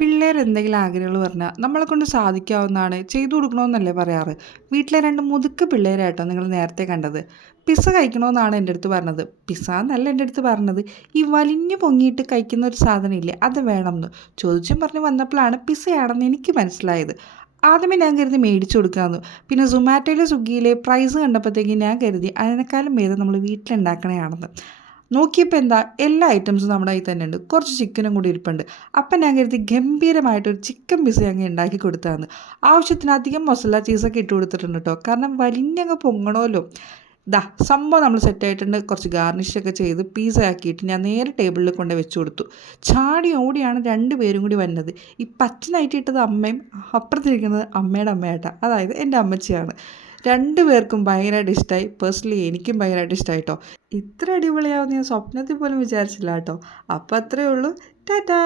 പിള്ളേർ എന്തെങ്കിലും ആഗ്രഹങ്ങൾ പറഞ്ഞാൽ നമ്മളെ കൊണ്ട് സാധിക്കാവുന്നതാണ് ചെയ്തു കൊടുക്കണമെന്നല്ലേ പറയാറ്. വീട്ടിലെ രണ്ട് മുതുക്ക് പിള്ളേരായിട്ടോ നിങ്ങൾ നേരത്തെ കണ്ടത്. പിസ്സ കഴിക്കണമെന്നാണ് എൻ്റെ അടുത്ത് പറഞ്ഞത്. പിസ്സ എന്നല്ല എൻ്റെ അടുത്ത് പറഞ്ഞത്, ഈ വലിഞ്ഞു പൊങ്ങിയിട്ട് കഴിക്കുന്ന ഒരു സാധനം ഇല്ലേ, അത് വേണമെന്ന് ചോദിച്ചും പറഞ്ഞ് വന്നപ്പോഴാണ് പിസ്സയാണെന്ന് എനിക്ക് മനസ്സിലായത്. ആദ്യമേ ഞാൻ കരുതി മേടിച്ചു കൊടുക്കാമെന്ന്. പിന്നെ സൊമാറ്റോയിലെ സ്വിഗ്ഗിയിലെ പ്രൈസ് കണ്ടപ്പോഴത്തേക്ക് ഞാൻ കരുതി അതിനേക്കാളും ഭേദം നമ്മൾ വീട്ടിലുണ്ടാക്കണതാണെന്ന്. നോക്കിയപ്പോൾ എന്താ, എല്ലാ ഐറ്റംസും നമ്മുടെ കയ്യിൽ തന്നെ ഉണ്ട്. കുറച്ച് ചിക്കനും കൂടി ഇരിപ്പുണ്ട്. അപ്പം ഞാൻ കരുതി ഗംഭീരമായിട്ടൊരു ചിക്കൻ പിസ അങ്ങ് ഉണ്ടാക്കി കൊടുത്താന്ന്. ആവശ്യത്തിനധികം മസാല ചീസൊക്കെ ഇട്ട് കൊടുത്തിട്ടുണ്ട് കേട്ടോ, കാരണം വലിഞ്ഞങ്ങ് പൊങ്ങണമല്ലോ. ദാ സംഭവം നമ്മൾ സെറ്റായിട്ടുണ്ട്. കുറച്ച് ഗാർണിഷൊക്കെ ചെയ്ത് പീസ ആക്കിയിട്ട് ഞാൻ നേരെ ടേബിളിൽ കൊണ്ട് വെച്ച് കൊടുത്തു. ചാടി ഓടിയാണ് രണ്ട് പേരും കൂടി വന്നത്. ഈ പച്ച നൈറ്റി ഇട്ടത് അമ്മയും അപ്പുറത്തിരിക്കുന്നത് അമ്മയുടെ അമ്മയായിട്ടാണ്, അതായത് എൻ്റെ അമ്മച്ചിയാണ്. രണ്ടു പേർക്കും ഭയങ്കരമായിട്ട് ഇഷ്ടമായി. പേഴ്സണലി എനിക്കും ഭയങ്കരമായിട്ട് ഇഷ്ടമായി കേട്ടോ. ഇത്ര അടിപൊളിയാവുമെന്ന് ഞാൻ സ്വപ്നത്തിൽ പോലും വിചാരിച്ചില്ല കേട്ടോ. അപ്പോൾ അത്രയേ ഉള്ളൂ. ടാറ്റാ.